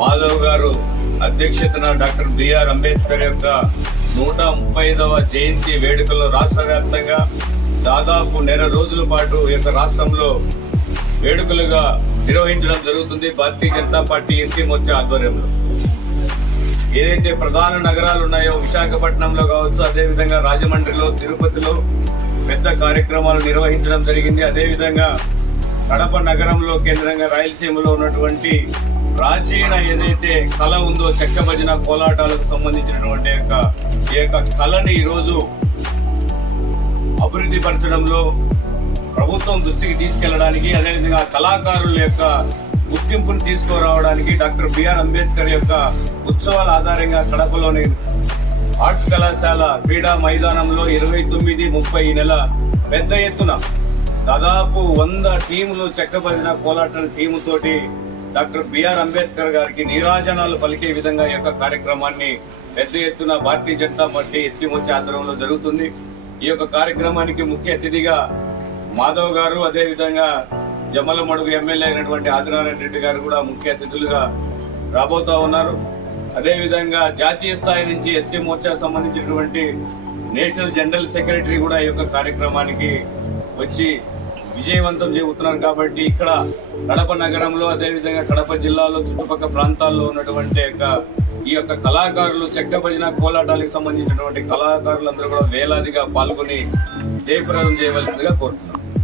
మాధవ్ గారు అధ్యక్షతన doctor BR Ambedkar యొక్క 135వ జయంతి వేడుకలు రాష్ట్ర వ్యాప్తంగా దాదాపు నెల రోజుల పాటు ఈ యొక్క రాష్ట్రంలో వేడుకలుగా నిర్వహించడం జరుగుతుంది. భారతీయ జనతా పార్టీ ఎస్సీ మోర్చా ఆధ్వర్యంలో ఏదైతే ప్రధాన నగరాలు ఉన్నాయో విశాఖపట్నంలో కావచ్చు, అదేవిధంగా రాజమండ్రిలో, తిరుపతిలో పెద్ద కార్యక్రమాలు నిర్వహించడం జరిగింది. అదేవిధంగా కడప నగరంలో కేంద్రంగా రాయలసీమలో ఉన్నటువంటి ప్రాచీన ఏదైతే కళ ఉందో చెక్క భజన కోలాటాలకు సంబంధించినటువంటి ఈ యొక్క కళని ఈరోజు అభివృద్ధి పరచడంలో ప్రభుత్వం దృష్టికి తీసుకెళ్లడానికి, అదేవిధంగా కళాకారుల యొక్క గుర్తింపును తీసుకురావడానికి డాక్టర్ బిఆర్ అంబేద్కర్ యొక్క ఉత్సవాల ఆధారంగా కడపలోని ఆర్ట్స్ కళాశాల క్రీడా మైదానంలో 29, 30 ఈ నెల పెద్ద ఎత్తున దాదాపు 100 టీములు చెక్క భజన కోలాటం టీముతోటి డాక్టర్ బిఆర్ అంబేద్కర్ గారికి నీరాజనాలు పలికే విధంగా ఈ యొక్క కార్యక్రమాన్ని పెద్ద ఎత్తున భారతీయ జనతా పార్టీ ఎస్సీ మోర్చా ఆధ్వర్యంలో జరుగుతుంది. ఈ యొక్క కార్యక్రమానికి ముఖ్య అతిథిగా మాధవ్ గారు, అదేవిధంగా జమ్మలమడుగు ఎమ్మెల్యే అయినటువంటి ఆదినారాయణ రెడ్డి గారు కూడా ముఖ్య అతిథులుగా రాబోతా ఉన్నారు. అదేవిధంగా జాతీయ స్థాయి నుంచి ఎస్సీ మోర్చా సంబంధించినటువంటి నేషనల్ జనరల్ సెక్రటరీ కూడా ఈ యొక్క కార్యక్రమానికి వచ్చి విజయవంతం చేస్తున్నారు. కాబట్టి ఇక్కడ కడప నగరంలో, అదేవిధంగా కడప జిల్లాలో చుట్టుపక్కల ప్రాంతాల్లో ఉన్నటువంటి ఈ యొక్క కళాకారులు, చెక్క భజన కోలాటాలకు సంబంధించినటువంటి కళాకారులందరూ కూడా వేలాదిగా పాల్గొని జయప్రదం చేయవలసిందిగా కోరుతున్నారు.